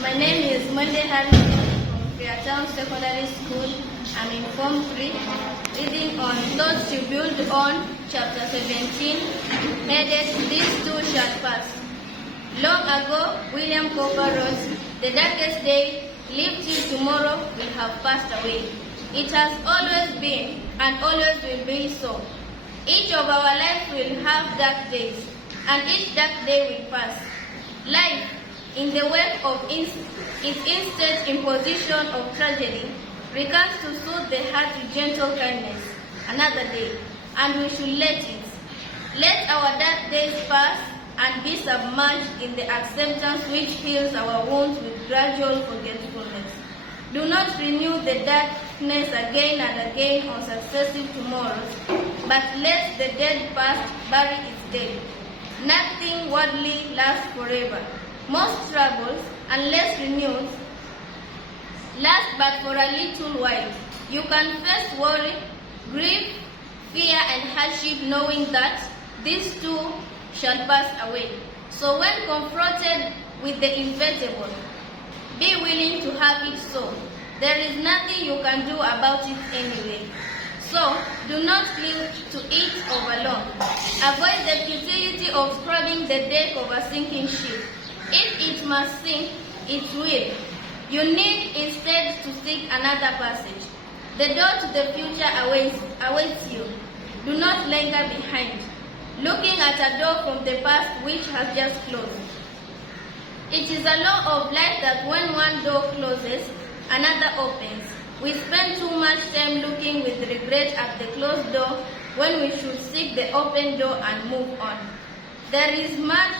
My name is Monday Harrison from Freetown Secondary School. I'm in Form 3, reading on Thoughts to Build on, Chapter 17, headed These Two Shall Pass. Long ago, William Cowper wrote, "The darkest day, lived till tomorrow, will have passed away." It has always been and always will be so. Each of our lives will have dark days, and each dark day will pass. Life, in the wake of its instant imposition of tragedy, returns to soothe the heart with gentle kindness. Another day, and we should let it. Let our dark days pass and be submerged in the acceptance which heals our wounds with gradual forgetfulness. Do not renew the darkness again and again on successive tomorrows, but let the dead past bury its dead. Nothing worldly lasts forever. Most troubles, unless renewed, last but for a little while. You can face worry, grief, fear, and hardship knowing that these too shall pass away. So when confronted with the inevitable, be willing to have it so. There is nothing you can do about it anyway. So do not cling to it overlong. Avoid the futility of scrubbing the deck of a sinking ship. If it must sink, it will. You need instead to seek another passage. The door to the future awaits you. Do not linger behind, looking at a door from the past which has just closed. It is a law of life that when one door closes, another opens. We spend too much time looking with regret at the closed door when we should seek the open door and move on. There is much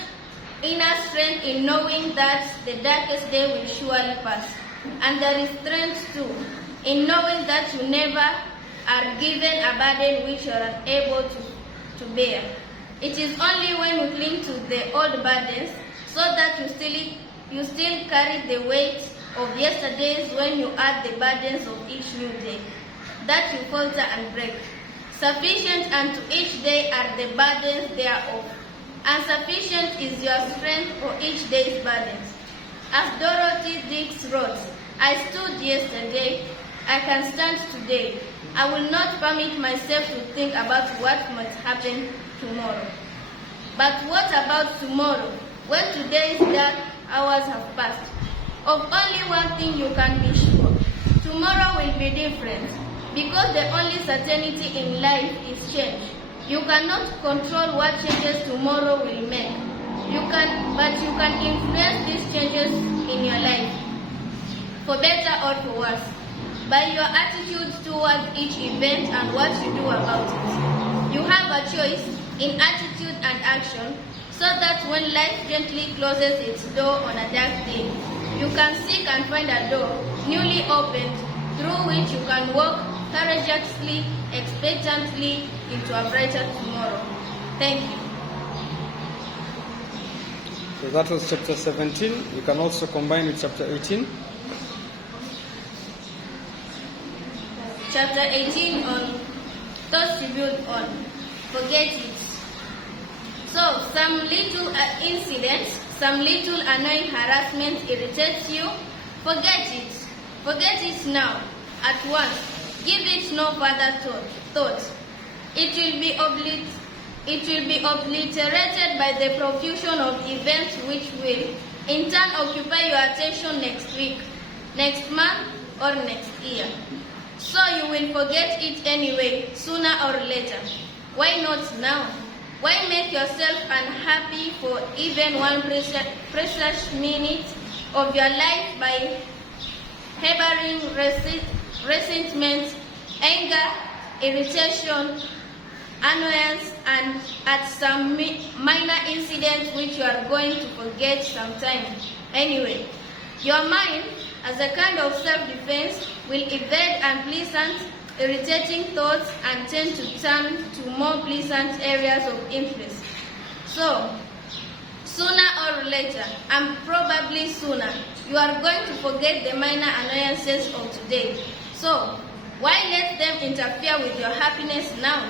inner strength in knowing that the darkest day will surely pass. And there is strength too in knowing that you never are given a burden which you are unable to bear. It is only when you cling to the old burdens so that you still carry the weight of yesterday's when you add the burdens of each new day, that you falter and break. Sufficient unto each day are the burdens thereof, and sufficient is your strength for each day's burdens. As Dorothy Dix wrote, "I stood yesterday, I can stand today. I will not permit myself to think about what might happen tomorrow." But what about tomorrow, when today's dark hours have passed? Of only one thing you can be sure. Tomorrow will be different, because the only certainty in life is change. You cannot control what changes tomorrow will make. But you can influence these changes in your life, for better or for worse, by your attitude towards each event and what you do about it. You have a choice in attitude and action, so that when life gently closes its door on a dark day, you can seek and find a door newly opened through which you can walk courageously, expectantly into a brighter tomorrow. Thank you. So that was chapter 17. You can also combine with chapter 18. Chapter 18 on Thoughts to Build on. Forget it. So, some little incidents, some little annoying harassment irritates you. Forget it. Forget it now, at once. Give it no further thought. It will be obliterated by the profusion of events which will, in turn, occupy your attention next week, next month, or next year. So you will forget it anyway, sooner or later. Why not now? Why make yourself unhappy for even one precious minute of your life by harboring resentment, anger, irritation, annoyance, and at some minor incident which you are going to forget sometime anyway? Your mind, as a kind of self-defense, will evade unpleasant, irritating thoughts and tend to turn to more pleasant areas of interest. So, sooner or later, and probably sooner, you are going to forget the minor annoyances of today. So, why let them interfere with your happiness now?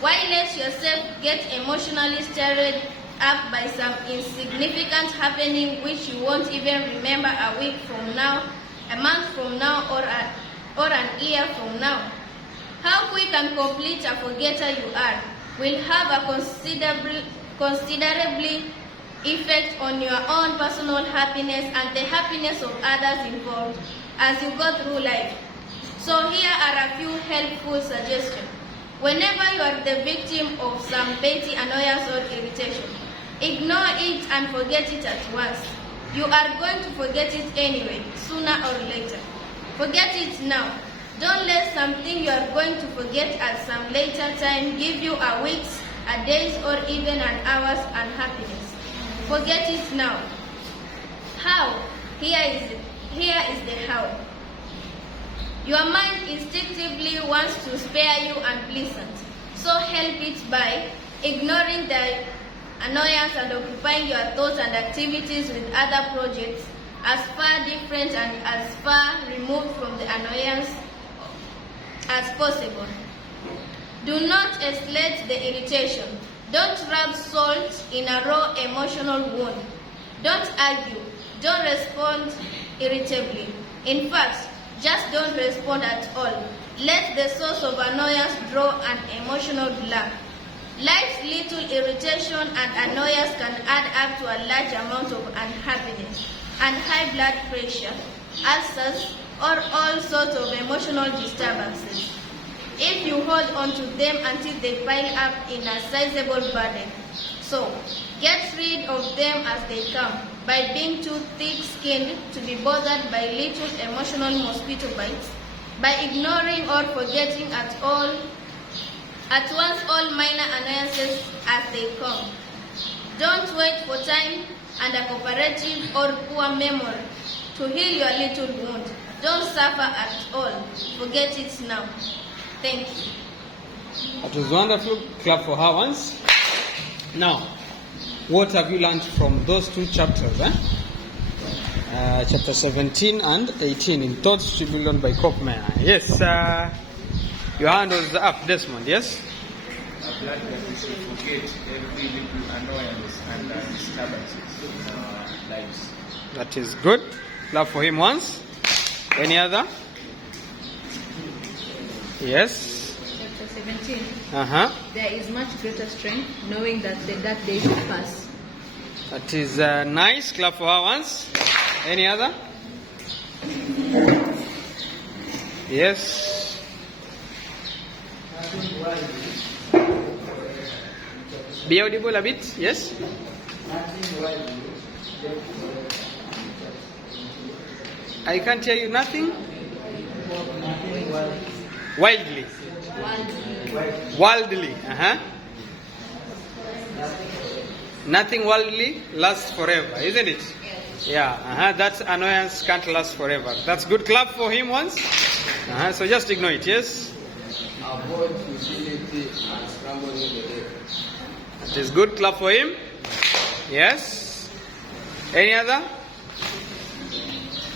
Why let yourself get emotionally stirred up by some insignificant happening which you won't even remember a week from now, a month from now, or an year from now. How quick and complete a forgetter you are will have a considerably effect on your own personal happiness and the happiness of others involved as you go through life. So here are a few helpful suggestions. Whenever you are the victim of some petty annoyance or irritation, ignore it and forget it at once. You are going to forget it anyway, sooner or later. Forget it now. Don't let something you are going to forget at some later time give you a week's, a day's, or even an hour's unhappiness. Forget it now. How? Here is the how. Your mind instinctively wants to spare you unpleasant, so help it by ignoring the annoyance and occupying your thoughts and activities with other projects as far different and as far removed from the annoyance as possible. Do not escalate the irritation. Don't rub salt in a raw emotional wound. Don't argue. Don't respond irritably. In fact, just don't respond at all. Let the source of annoyance draw an emotional blank. Life's little irritation and annoyance can add up to a large amount of unhappiness and high blood pressure, ulcers, or all sorts of emotional disturbances. If you hold on to them until they pile up in a sizable burden. So, get rid of them as they come by being too thick-skinned to be bothered by little emotional mosquito bites, by ignoring or forgetting at once all minor annoyances as they come. Don't wait for time and a cooperative or poor memory to heal your little wound. Don't suffer at all. Forget it now. Thank you. That was wonderful. Clap for her once. Now, what have you learned from those two chapters? Chapter 17 and 18 in Thoughts to be Learned by Meyer. Yes, your hand was up, Desmond, yes? I've learned that we should forget every little annoyance and disturbances in our lives. That is good. Clap for him once. Any other? Yes. Chapter 17. There is much greater strength knowing that that day will pass. That is nice. Clap for her once. Any other? Yes. Be audible a bit. Yes. I can't hear you. Nothing. Wildly. Wildly. Nothing worldly lasts forever, isn't it? Yeah. That annoyance can't last forever. That's good. Clap for him once. So just ignore it. Yes. Avoid futility and scrambling the day. That is good. Clap for him. Yes. Any other?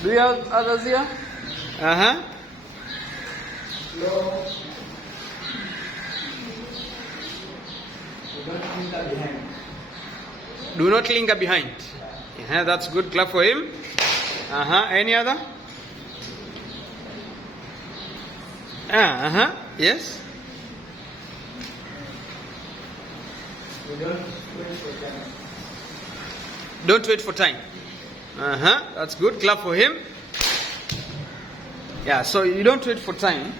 Do you have others here? No. Don't linger behind. Do not linger behind. That's good. Clap for him. Any other? Yes. Don't wait for time. That's good. Clap for him. Yeah, so you don't wait for time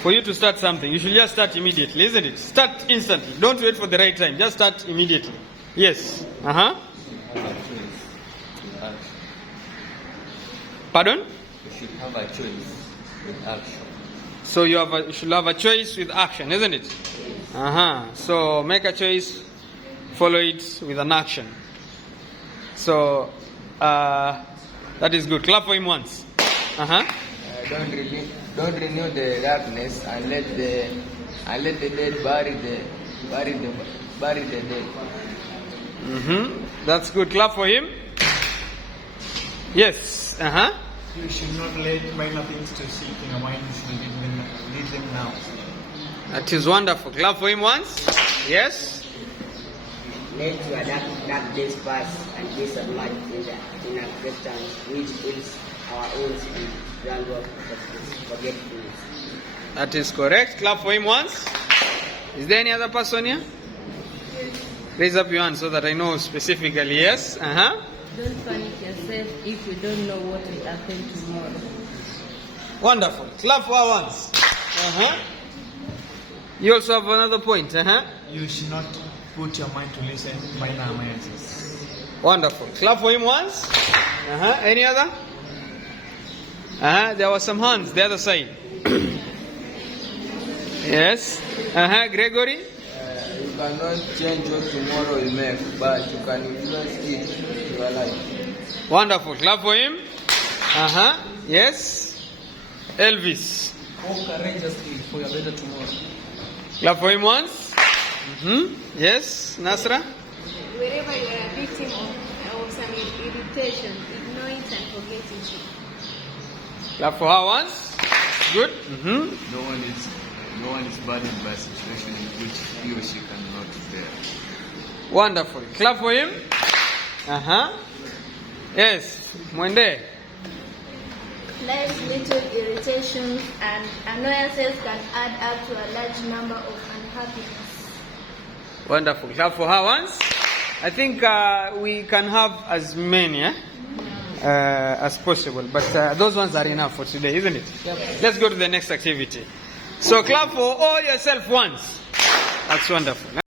for you to start something. You should just start immediately, isn't it? Start instantly. Don't wait for the right time. Just start immediately. Yes. Pardon? You should have a choice with action. So you should have a choice with action, isn't it? So make a choice, follow it with an action. So that is good. Clap for him once. Don't renew the darkness and let the dead bury the dead. That's good. Clap for him. Yes. You should not let minor things to seek in your mind. You should leave them now. That is wonderful. Clap for him once. Yes. Let your dark days pass and be submerged in acceptance, which is our own and groundwork of forgetfulness. That is correct. Clap for him once. Is there any other person here? Raise up your hand so that I know specifically. Yes. Don't panic yourself if you don't know what will happen tomorrow. Wonderful. Clap for her once. You also have another point. You should not put your mind to listen minor annoyances. Wonderful. Clap for him once. Any other? There were some hands the other side. Yes. Gregory. You cannot change what tomorrow will make, but you can influence it in your life. Wonderful. Clap for him. Yes. Elvis. Walk courageously for your better tomorrow. Clap for him once. Yes. Nasra. Wherever you are a victim of some irritation, ignore it and forget it. Clap for her once. Good. No one is burdened by a situation in which he or she cannot bear. Wonderful. Clap for him. Yes. Mwende. Life's little irritations and annoyances can add up to a large number of unhappiness. Wonderful. Clap for her once. I think we can have as many as possible, but those ones are enough for today, isn't it? Yep. Let's go to the next activity. So clap for all yourself once. That's wonderful.